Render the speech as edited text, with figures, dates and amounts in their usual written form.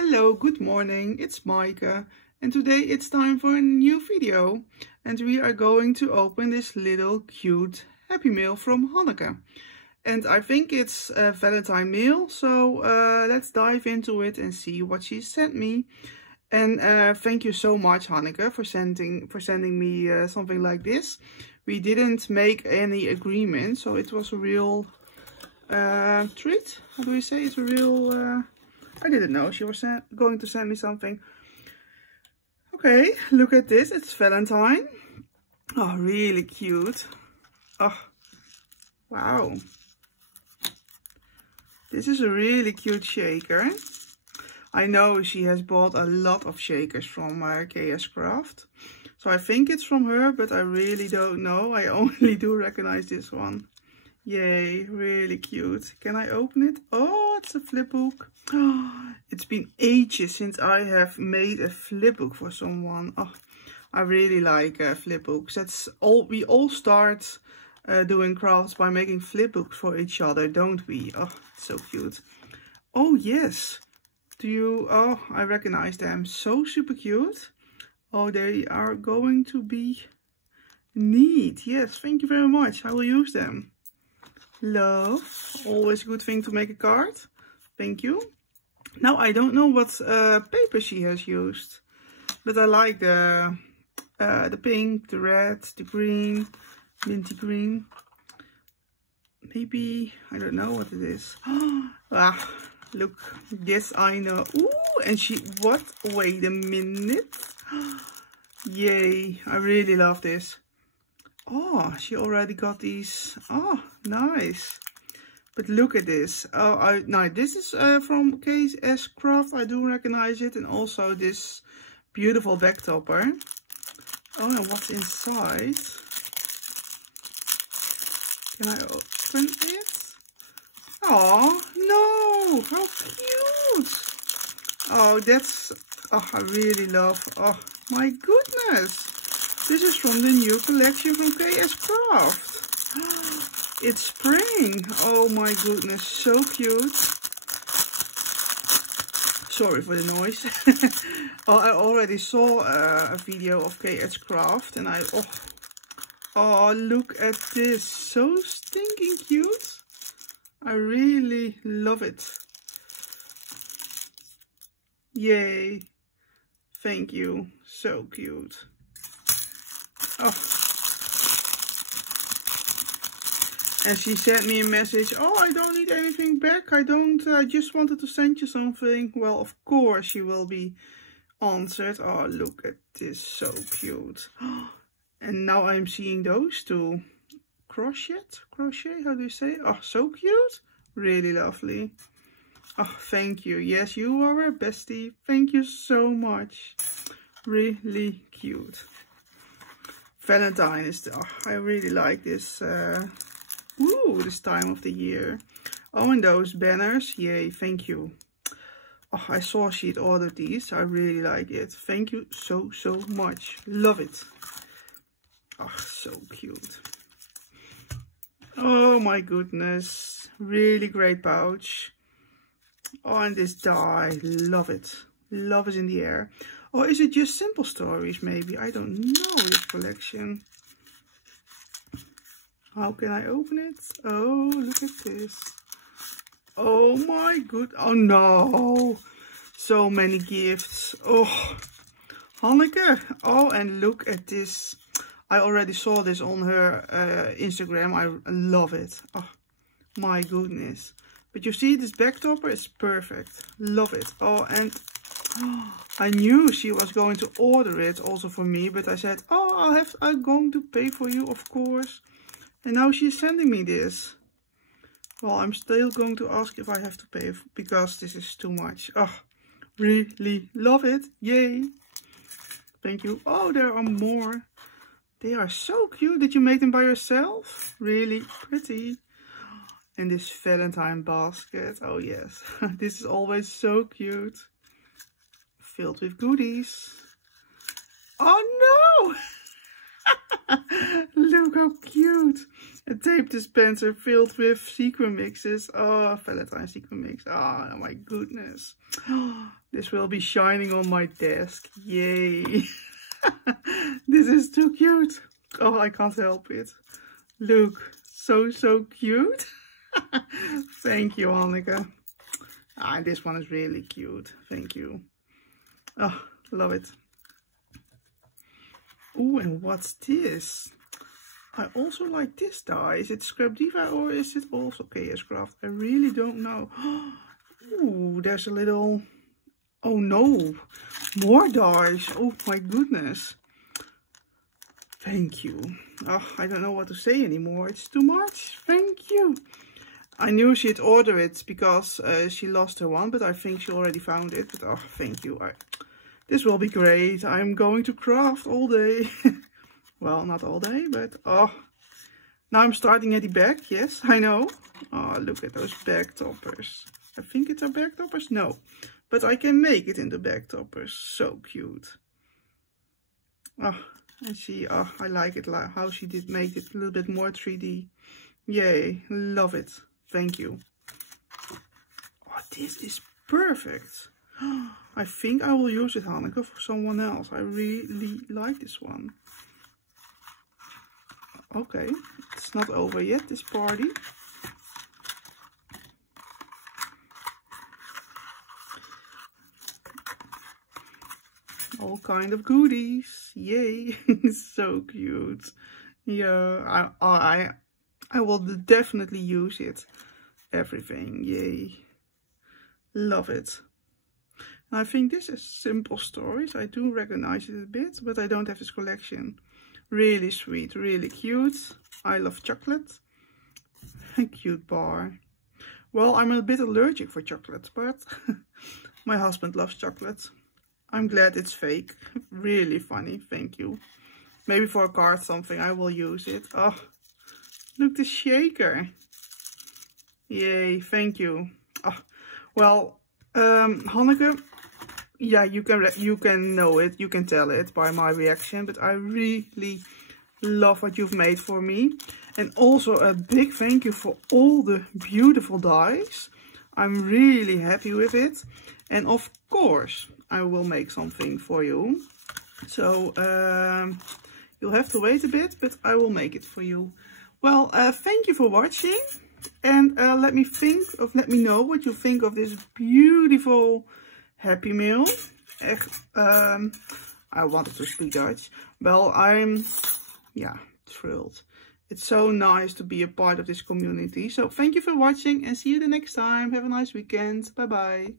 Hello, good morning, it's Maaike and today it's time for a new video and we are going to open this little cute Happy Mail from Hanneke. And I think it's a Valentine mail, so let's dive into it and see what she sent me. And thank you so much, Hanneke, for sending me something like this. We didn't make any agreement, so it was a real treat. How do we say? It's a real... I didn't know she was going to send me something. Okay, look at this. It's Valentine. Oh, really cute. Oh, wow. This is a really cute shaker. I know she has bought a lot of shakers from KS Craft. So I think it's from her, but I really don't know. I only do recognize this one. Yay, really cute. Can I open it? Oh, it's a flip book. Oh, it's been ages since I have made a flip book for someone. Oh, I really like flip books. That's all. We all start doing crafts by making flip books for each other, don't we? Oh, so cute. Oh, yes. Oh, I recognize them. So super cute. Oh, they are going to be neat. Yes, thank you very much. I will use them. Love. Always a good thing to make a card. Thank you. Now I don't know what paper she has used, but I like the pink, the red, the green, minty green. Maybe, I don't know what it is. Ah, look, this I know. Ooh, and what? Wait a minute. Yay, I really love this. Oh, she already got these. Oh, nice. But look at this. Oh, no, this is from KS Craft. I do recognize it. And also this beautiful back topper. Oh, and what's inside? Can I open it? Oh, no. How cute. Oh, I really love. Oh, my goodness. This is from the new collection from KS Craft. It's spring. Oh my goodness, so cute. Sorry for the noise. Oh, I already saw a video of KS Craft and oh, look at this. So stinking cute. I really love it. Yay. Thank you. So cute. Oh. And she sent me a message. Oh, I don't need anything back. I just wanted to send you something. Well, of course she will be answered. Oh, look at this. So cute. And now I'm seeing those two. Crochet, how do you say? Oh, so cute. Really lovely. Oh, thank you. Yes, you are a bestie. Thank you so much. Really cute. Valentine is I really like this this time of the year. Oh, and those banners, yay, thank you. Oh, I saw she'd ordered these. I really like it. Thank you so much. Love it. Oh, so cute. Oh my goodness, really great pouch. Oh, and this die, love it. Love is in the air. Or is it just Simple Stories maybe? I don't know this collection. How can I open it? Oh, look at this. Oh my good. Oh no. So many gifts. Oh, Hanneke. Oh, and look at this. I already saw this on her Instagram. I love it. Oh my goodness. But you see this back topper is perfect. Love it. Oh, and I knew she was going to order it also for me, but I said, oh, I'm going to pay for you, of course. And now she's sending me this. Well, I'm still going to ask if I have to pay because this is too much. Oh, really love it. Yay. Thank you. Oh, there are more. They are so cute. Did you make them by yourself? Really pretty. And this Valentine basket. Oh, yes. This is always so cute. Filled with goodies. Oh no! Look how cute. A tape dispenser filled with sequin mixes. Oh, Valentine sequin mix. Oh my goodness. This will be shining on my desk. Yay. This is too cute. Oh, I can't help it. Look, so cute. Thank you, Hanneke. Ah, this one is really cute. Thank you. Oh, love it. Oh, and what's this? I also like this die. Is it Scrap Diva or is it also KS Craft? I really don't know. Ooh, there's a little... Oh no, more dies. Oh my goodness. Thank you. Oh, I don't know what to say anymore. It's too much. Thank you. I knew she'd order it because she lost her one, but I think she already found it. But oh, thank you. This will be great. I'm going to craft all day. Well, not all day, but oh. Now I'm starting at the back. Yes, I know. Oh, look at those bag toppers. I think it's our bag toppers. No, but I can make it into bag toppers. So cute. Oh, and she, oh, I like it, like how she did make it a little bit more 3D. Yay, love it. Thank you. Oh, this is perfect. I think I will use it, Hanneke, for someone else. I really like this one. Okay, it's not over yet, this party. All kind of goodies. Yay. So cute. Yeah, I will definitely use it. Everything. Yay. Love it. And I think this is Simple Stories. I do recognize it a bit, but I don't have this collection. Really sweet, really cute. I love chocolate. A cute bar. Well, I'm a bit allergic for chocolate, but my husband loves chocolate. I'm glad it's fake. Really funny, thank you. Maybe for a card something, I will use it. Oh, look, the shaker. Yay, thank you. Oh, well, Hanneke, yeah, you can know it, you can tell it by my reaction, but I really love what you've made for me. And also a big thank you for all the beautiful dies. I'm really happy with it. And of course, I will make something for you. So you'll have to wait a bit, but I will make it for you. Well, thank you for watching. And let me know what you think of this beautiful Happy Meal. Echt, I wanted to speak Dutch. Well, I'm, yeah, thrilled. It's so nice to be a part of this community. So thank you for watching and see you the next time. Have a nice weekend. Bye bye.